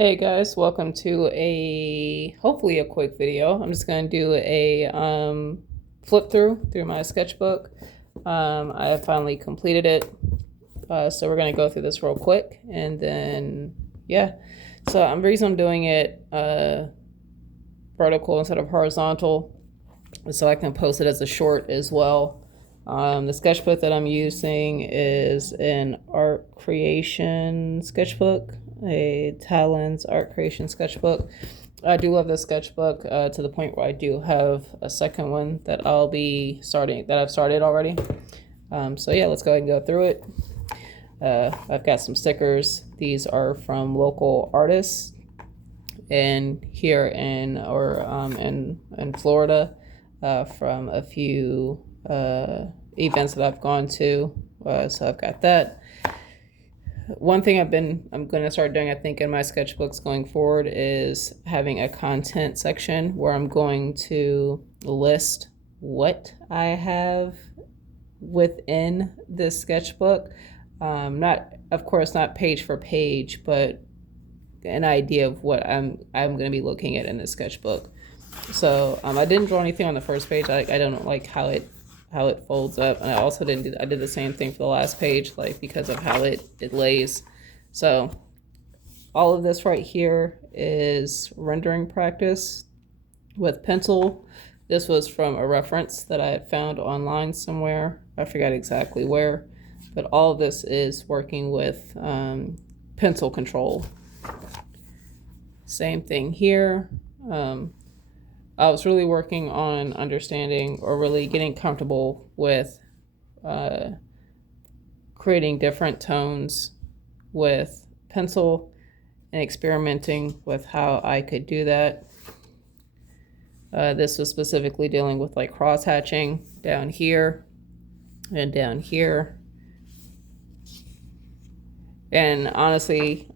Hey guys, welcome to hopefully a quick video. I'm just gonna do a flip through my sketchbook. I have finally completed it, so we're gonna go through this real quick, and then yeah. So the reason I'm doing it vertical instead of horizontal, so I can post it as a short as well. The sketchbook that I'm using is an art creation sketchbook, a Talon's art creation sketchbook. I do love this sketchbook to the point where I do have a second one that I'll be starting, that I've started already. So yeah, let's go ahead and go through it. I've got some stickers. These are from local artists in Florida, from a few events that I've gone to. So I've got that. One thing I'm going to start doing, I think, in my sketchbooks going forward is having a content section where I'm going to list what I have within this sketchbook. Not, of course, not page for page, but an idea of what I'm going to be looking at in this sketchbook. So I didn't draw anything on the first page. I don't like how it folds up, and I also I did the same thing for the last page, like because of how it lays. So all of this right here is rendering practice with pencil. This was from a reference that I found online somewhere. I forgot exactly where, but all of this is working with pencil control. Same thing here. I was really working on understanding, or really getting comfortable with creating different tones with pencil and experimenting with how I could do that. This was specifically dealing with like cross hatching down here and down here. And honestly,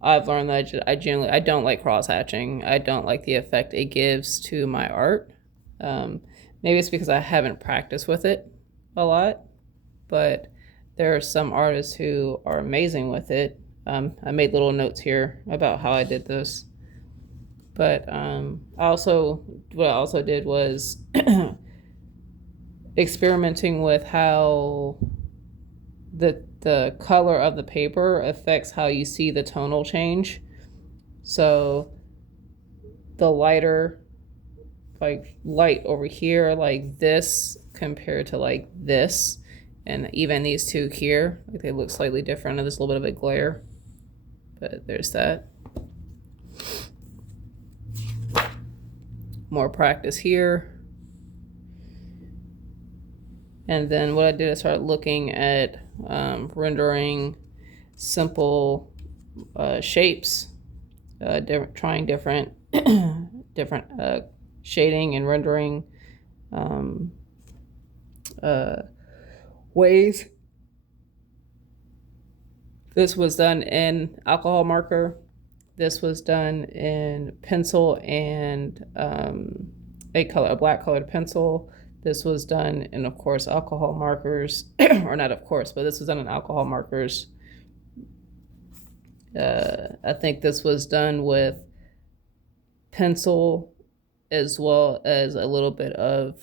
I've learned that I don't like cross hatching. I don't like the effect it gives to my art. Maybe it's because I haven't practiced with it a lot, but there are some artists who are amazing with it. I made little notes here about how I did this. But what I also did was experimenting with how the color of the paper affects how you see the tonal change. So the lighter, like light over here, like this compared to like this, and even these two here, like they look slightly different, and there's a little bit of a glare, but there's that. More practice here. And then what I did is start looking at rendering simple shapes, trying different shading and rendering ways. This was done in alcohol marker. This was done in pencil and a black colored pencil. This was done in, of course, alcohol markers, or not of course, but this was done in alcohol markers. I think this was done with pencil as well as a little bit of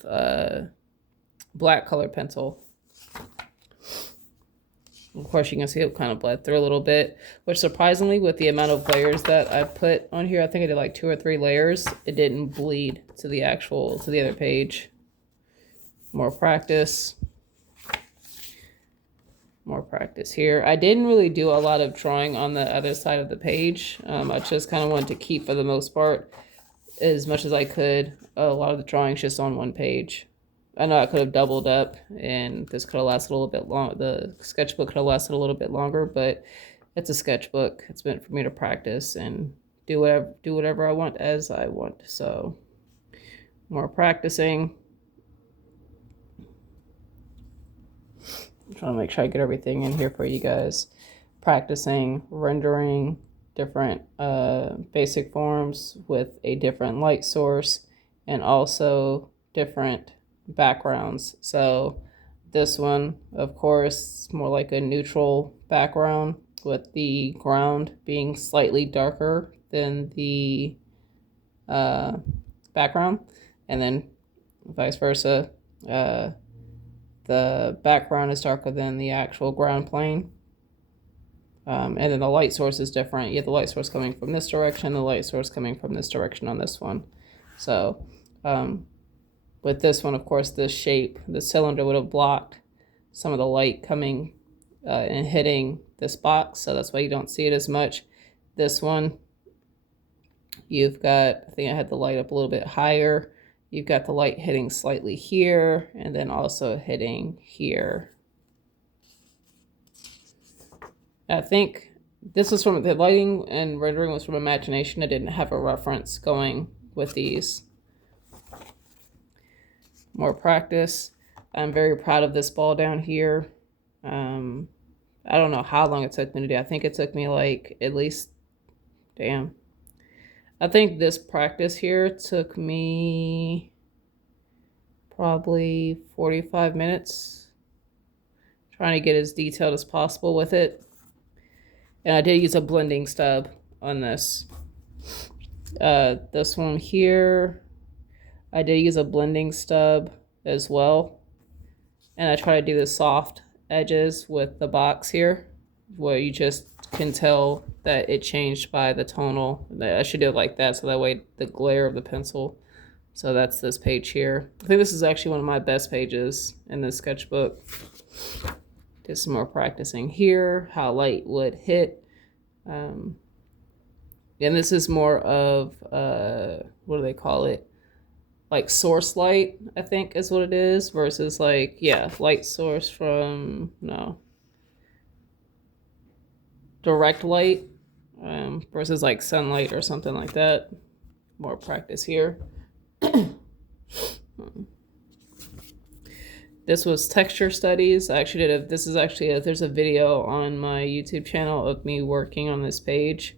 black colored pencil. Of course, you can see it kind of bled through a little bit, which surprisingly, with the amount of layers that I put on here, I think I did like 2 or 3 layers, it didn't bleed to the other page. More practice. More practice here. I didn't really do a lot of drawing on the other side of the page. I just kind of wanted to keep, for the most part, as much as I could, a lot of the drawings just on one page. I know I could have doubled up, and this could have lasted a little bit long. The sketchbook could have lasted a little bit longer, but it's a sketchbook. It's meant for me to practice and do whatever I want as I want. So more practicing. I'm trying to make sure I get everything in here for you guys. Practicing rendering different basic forms with a different light source, and also different backgrounds. So this one, of course, more like a neutral background, with the ground being slightly darker than the background, and then vice versa. The background is darker than the actual ground plane. And then the light source is different. You have the light source coming from this direction, the light source coming from this direction on this one. So with this one, of course, the shape, the cylinder would have blocked some of the light coming and hitting this box. So that's why you don't see it as much. This one, you've got, I think I had the light up a little bit higher. You've got the light hitting slightly here and then also hitting here. I think this was from the lighting and rendering was from imagination. I didn't have a reference going with these. More practice. I'm very proud of this ball down here. I don't know how long it took me to do. I think it took me like at least, I think this practice here took me probably 45 minutes. Trying to get as detailed as possible with it. And I did use a blending stub on this. This one here, I did use a blending stub as well. And I try to do the soft edges with the box here, where you just can tell that it changed by the tonal. I should do it like that, so that way the glare of the pencil. So that's this page here. I think this is actually one of my best pages in this sketchbook. Did some more practicing here, how light would hit. And this is more of, what do they call it? Like source light, I think is what it is, versus like, yeah, light source from, no. Direct light versus like sunlight or something like that. More practice here. This was texture studies. I actually did this is actually there's a video on my YouTube channel of me working on this page,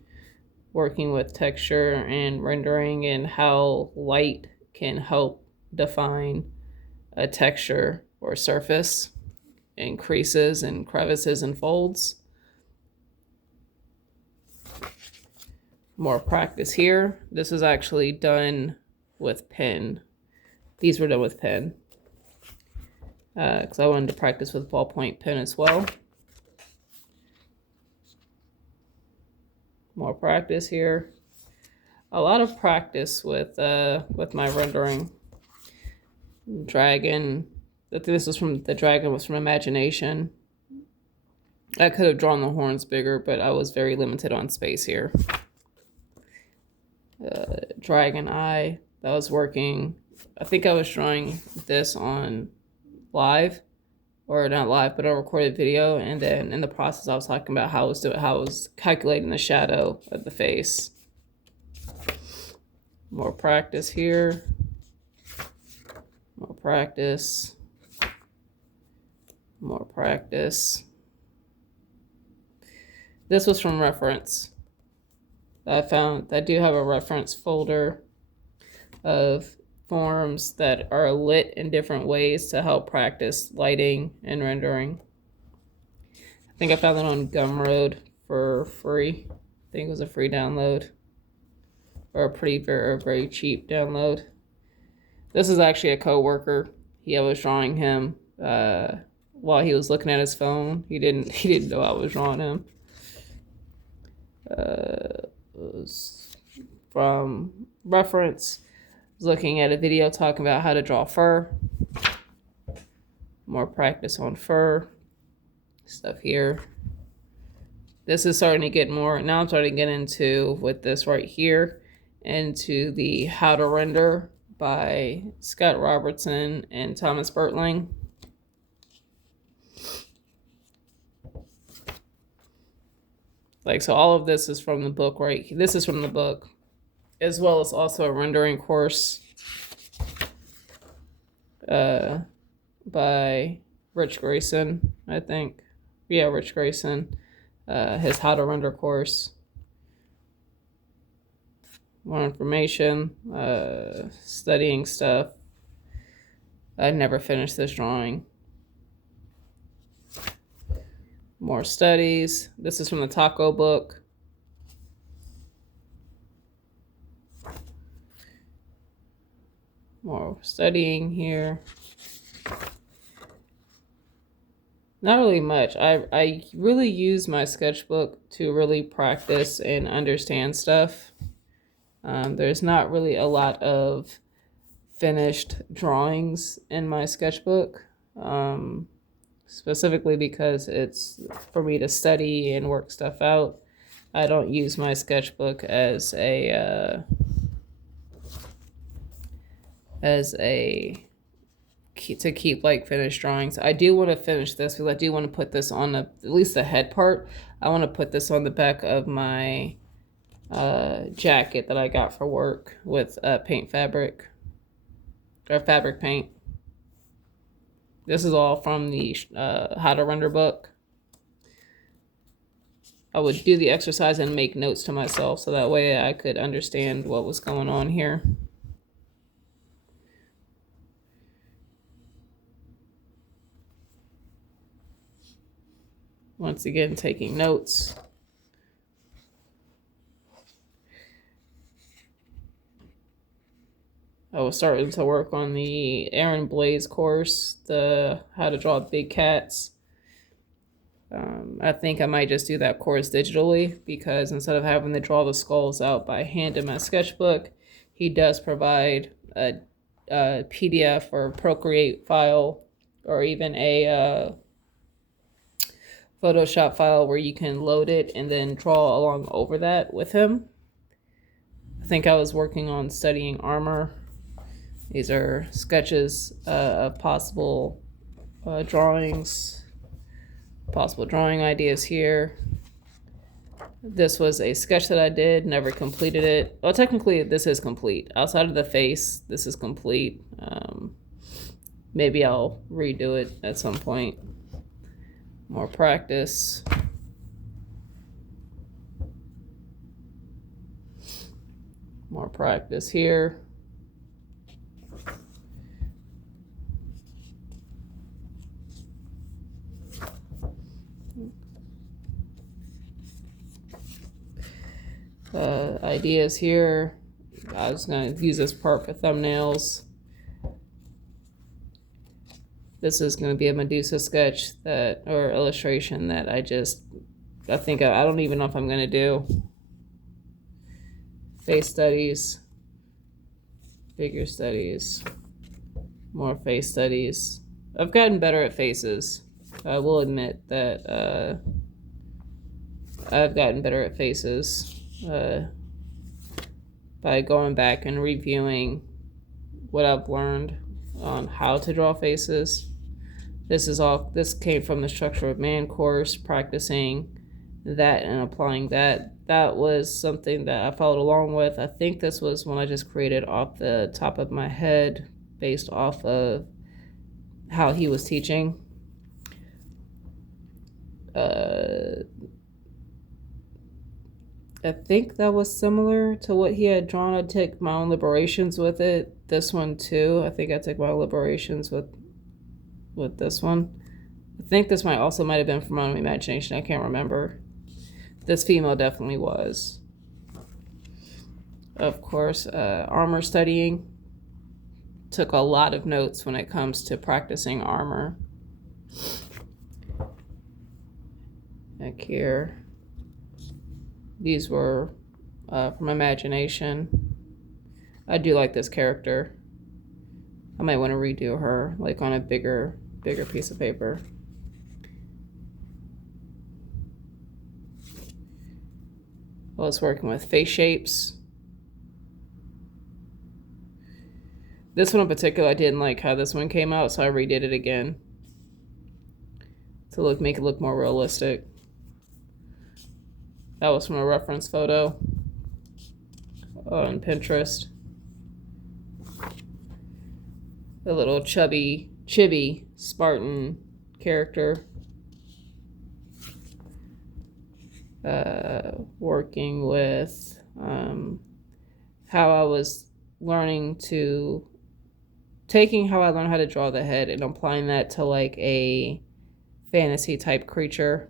working with texture and rendering and how light can help define a texture or surface and creases and crevices and folds. More practice here. This is actually done with pen. These were done with pen. Because I wanted to practice with ballpoint pen as well. More practice here. A lot of practice with my rendering. Dragon. I think this was from the dragon was from imagination. I could have drawn the horns bigger, but I was very limited on space here. Dragon eye. That was working. I think I was drawing this on live, or not live, but a recorded video, and then in the process I was talking about how I was calculating the shadow of the face. More practice here. More practice. More practice. This was from reference. I do have a reference folder of forms that are lit in different ways to help practice lighting and rendering. I think I found that on Gumroad for free. I think it was a free download, or a very cheap download. This is actually a coworker. I was drawing him while he was looking at his phone. He didn't know I was drawing him. It was from reference. Looking at a video talking about how to draw fur. More practice on fur stuff here. This is starting to get more, now I'm starting to get into, with this right here, into the How to Render by Scott Robertson and Thomas Bertling. Like, so all of this is from the book, right? This is from the book, as well as also a rendering course by Rich Grayson, I think. Yeah, Rich Grayson. His How to Render course. More information, studying stuff. I never finished this drawing. More studies. This is from the taco book. More studying here. Not really much. I really use my sketchbook to really practice and understand stuff. There's not really a lot of finished drawings in my sketchbook, specifically because it's for me to study and work stuff out. I don't use my sketchbook as a to keep like finished drawings. I do want to finish this because I do want to put this on at least the head part. I want to put this on the back of my jacket that I got for work with paint fabric or fabric paint. This is all from the How to Render book. I would do the exercise and make notes to myself so that way I could understand what was going on here. Once again, taking notes. I was starting to work on the Aaron Blaze course, the How to Draw Big Cats. I think I might just do that course digitally because instead of having to draw the skulls out by hand in my sketchbook, he does provide a PDF or Procreate file or even a Photoshop file where you can load it and then draw along over that with him. I think I was working on studying armor. These are sketches of possible drawings, possible drawing ideas here. This was a sketch that I did, never completed it. Well, technically this is complete. Outside of the face, this is complete. Maybe I'll redo it at some point. More practice. More practice here. Ideas here. I was going to use this part for thumbnails. This is going to be a Medusa sketch or illustration that I don't even know if I'm going to do. Face studies, figure studies, more face studies. I've gotten better at faces. I will admit that I've gotten better at faces by going back and reviewing what I've learned on how to draw faces. This came from the Structure of Man course, practicing that and applying that. That was something that I followed along with. I think this was one I just created off the top of my head based off of how he was teaching. I think that was similar to what he had drawn. I took my own liberations with it. This one too. I think I took my liberations with this one. I think this might have been from my own imagination. I can't remember. This female definitely was. Of course, armor studying. Took a lot of notes when it comes to practicing armor. Back here. These were from imagination. I do like this character. I might want to redo her, like on a bigger piece of paper. I was working with face shapes. This one in particular, I didn't like how this one came out, so I redid it again to make it look more realistic. That was from a reference photo on Pinterest. The little chibi Spartan character. Working with how I was taking how I learned how to draw the head and applying that to like a fantasy type creature.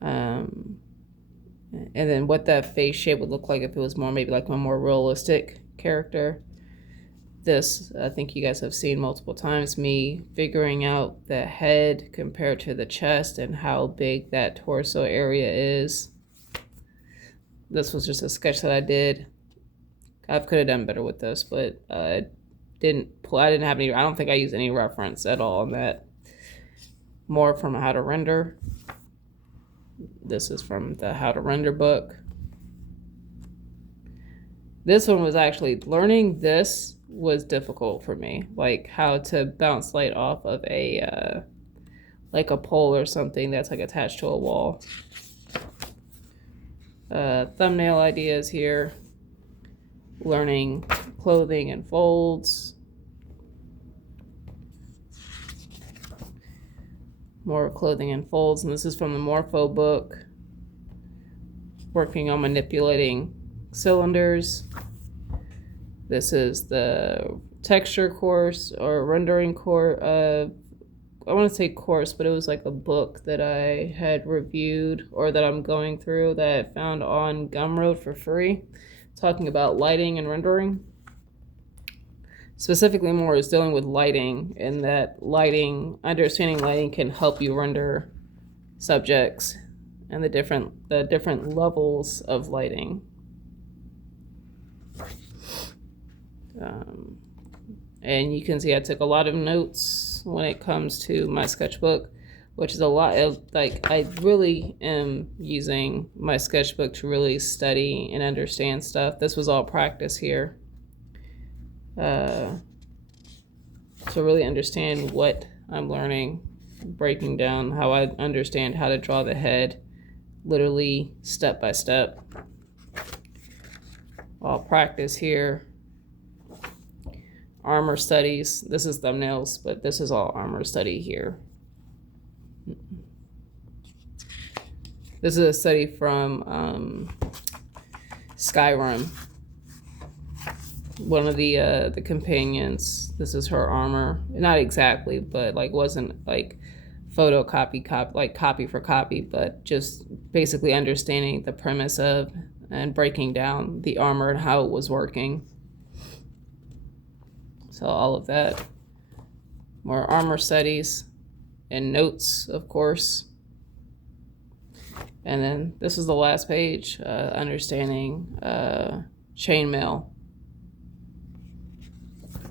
And then what that face shape would look like if it was more, maybe like a more realistic character. This, I think you guys have seen multiple times, me figuring out the head compared to the chest and how big that torso area is. This was just a sketch that I did. I could have done better with this, but I didn't have any, I don't think I used any reference at all on that. More from How to Render. This is from the How to Render book. This one was actually, learning this was difficult for me, like how to bounce light off of a like a pole or something that's like attached to a wall. Thumbnail ideas here. Learning clothing and folds. More clothing and folds, and this is from the Morpho book. Working on manipulating cylinders. This is the texture course or rendering course. I want to say course, but it was like a book that I had reviewed or that I'm going through that I found on Gumroad for free, talking about lighting and rendering. Specifically more is dealing with lighting, and that lighting, understanding lighting can help you render subjects and the different levels of lighting. And you can see I took a lot of notes when it comes to my sketchbook, which is a lot of, like, I really am using my sketchbook to really study and understand stuff. This was all practice here. To really understand what I'm learning, breaking down how I understand how to draw the head, literally step by step. All practice here. Armor studies. This is thumbnails, but this is all armor study here. This is a study from Skyrim. One of the companions. This is her armor. Not exactly, but like wasn't like copy for copy, but just basically understanding the premise of and breaking down the armor and how it was working. So all of that. More armor studies and notes, of course. And then this is the last page, understanding chainmail.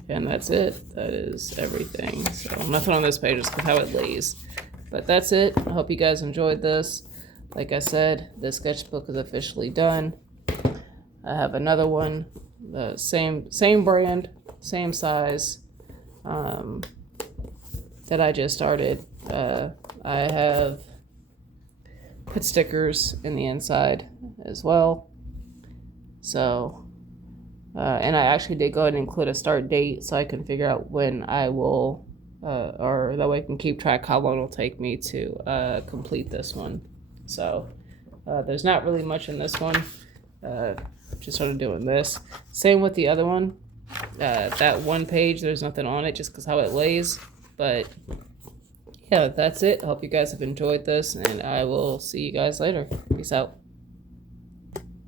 And that's it. That is everything. So nothing on this page, just how it lays. But that's it. I hope you guys enjoyed this. Like I said, the sketchbook is officially done. I have another one, the same brand, same size, that I just started. I have put stickers in the inside as well. So, and I actually did go ahead and include a start date so I can figure out when I will, or that way I can keep track how long it'll take me to complete this one. So there's not really much in this one. Just started doing this. Same with the other one. That one page, there's nothing on it just because how it lays. But yeah, that's it. I hope you guys have enjoyed this, and I will see you guys later. Peace out.